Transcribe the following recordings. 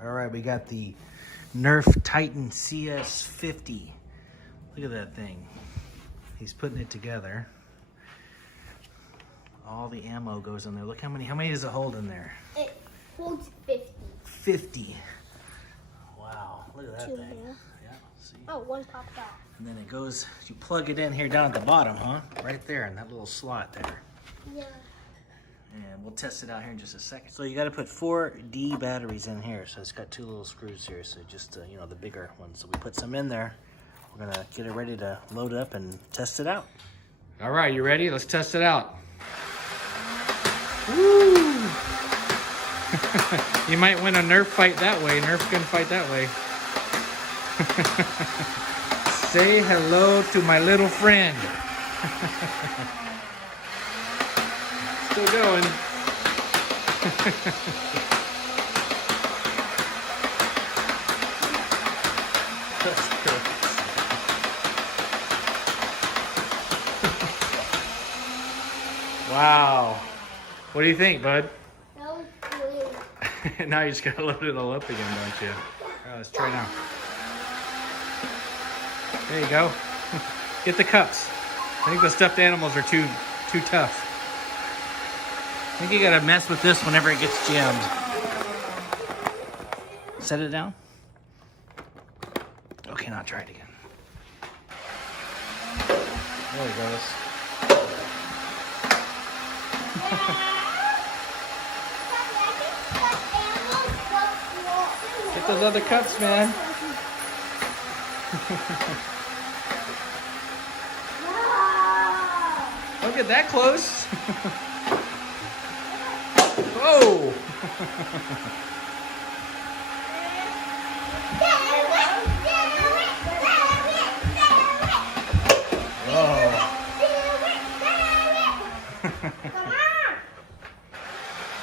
All right, we got the Nerf Titan CS-50. Look at that thing. He's putting it together. All the ammo goes in there. Look how many does it hold in there? It holds 50. 50. Wow, look at that Two thing. more. Yeah, see? Oh, one popped out. And then it goes, you plug it in here down at the bottom, huh? Right there in that little slot there. Yeah. And we'll test it out here in just a second. So you got to put 4D batteries in here. So it's got two little screws here. So just, you know, the bigger ones. So we put some in there. We're going to get it ready to load up and test it out. All right, you ready? Let's test it out. Woo! You might win a Nerf fight that way. Nerf can fight that way. Say hello to my little friend. Still going. That's cool. Wow. What do you think, bud? That was weird. Now you just gotta load it all up again, don't you? All right, let's try now. There you go. Get the cups. I think the stuffed animals are too tough. I think you gotta mess with this whenever it gets jammed. Set it down. Okay, now try it again. There it goes. Get those other cups, man. Don't get that close. Whoa.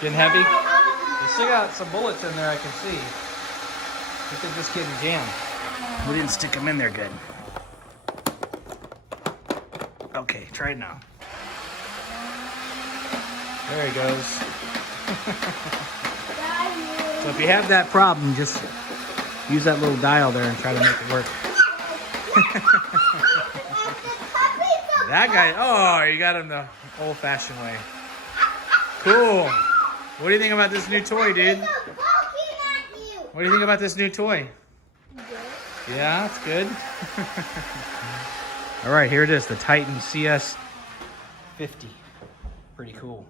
Getting heavy? You still got some bullets in there, I can see. I think they're just getting jammed. We didn't stick them in there good. Okay, try it now. There he goes. So if you have that problem, just use that little dial there and try to make it work. That guy, oh, you got him the old-fashioned way. Cool. What do you think about this new toy, dude? What do you think about this new toy? Yeah, it's good. All right, here it is, the Titan CS-50. Pretty cool.